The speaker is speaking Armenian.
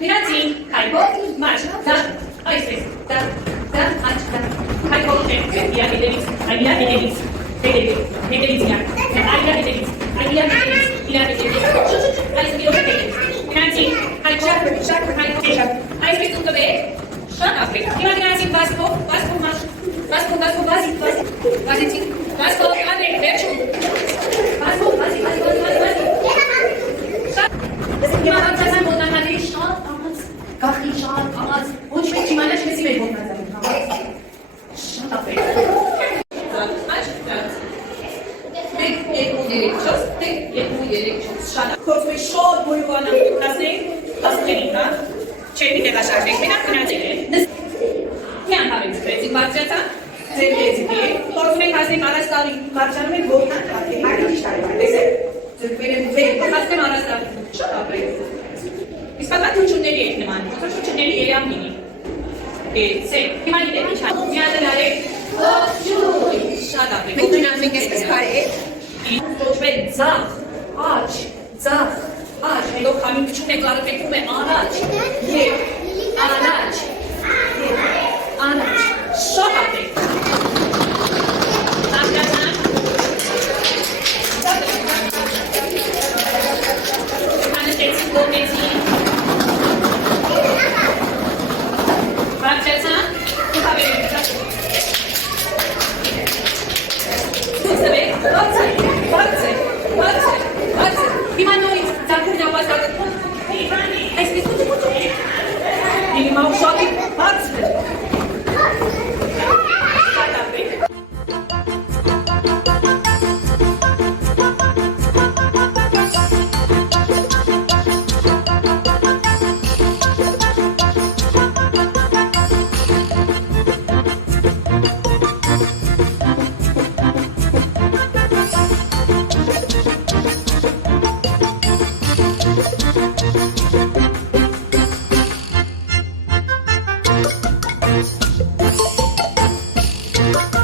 Նրանցին հայկո մարշ դա այսպես դա աչ դա հայկո իրավիդից իրավիդից հետևից իրավիդից իրավիդից այս վիդեոյի նրանցին հայկո այսպես ուտվե շատ ապրեք հիմա նրանցին վասկով մարշ վասկով վազիցի վասկով անդրեք վերջում վասկով վազի Հիմա հացասան ոտանալի շատ ամաց, գախի շատ ամաց, ոչ մեկ չիմանա չվեսի մեր ոտանալի համաց, շատ ապեր։ Աչ, մեկ, երկու, երեք, չոս, մեկ, երկու, երեք, չոս, շատ ապեր։ Խորձում է շատ բոյուղանա հասնենք, ասուներին հա, չեր մի տեղաշարվեք, մենակ գնացել է։ Միան հավենք զգրեցիկ բարձրացան, ձեր լեզիք է, խորձում եք հասնենք առաջ տարի, բարձրանում եք ոտան, հարկի չտարի վայտես է, ձեր հասնեմ առաջ տարի։ Շատ ապրեք։ Իսկ հատա թուչունների եք նման, թուչունների երամ լինի։ Սե, հիմա գիտեք ինչ հա, միատը լարեք, ողջույն, շատ ապրեք։ Մենք դինամիկ էսպես կարեք։ Ողջվել ձախ, աչ, հետո խամին փչուն եք արվեկում է առաջ, և, առաջ, շատ ապրեք։ Thank you.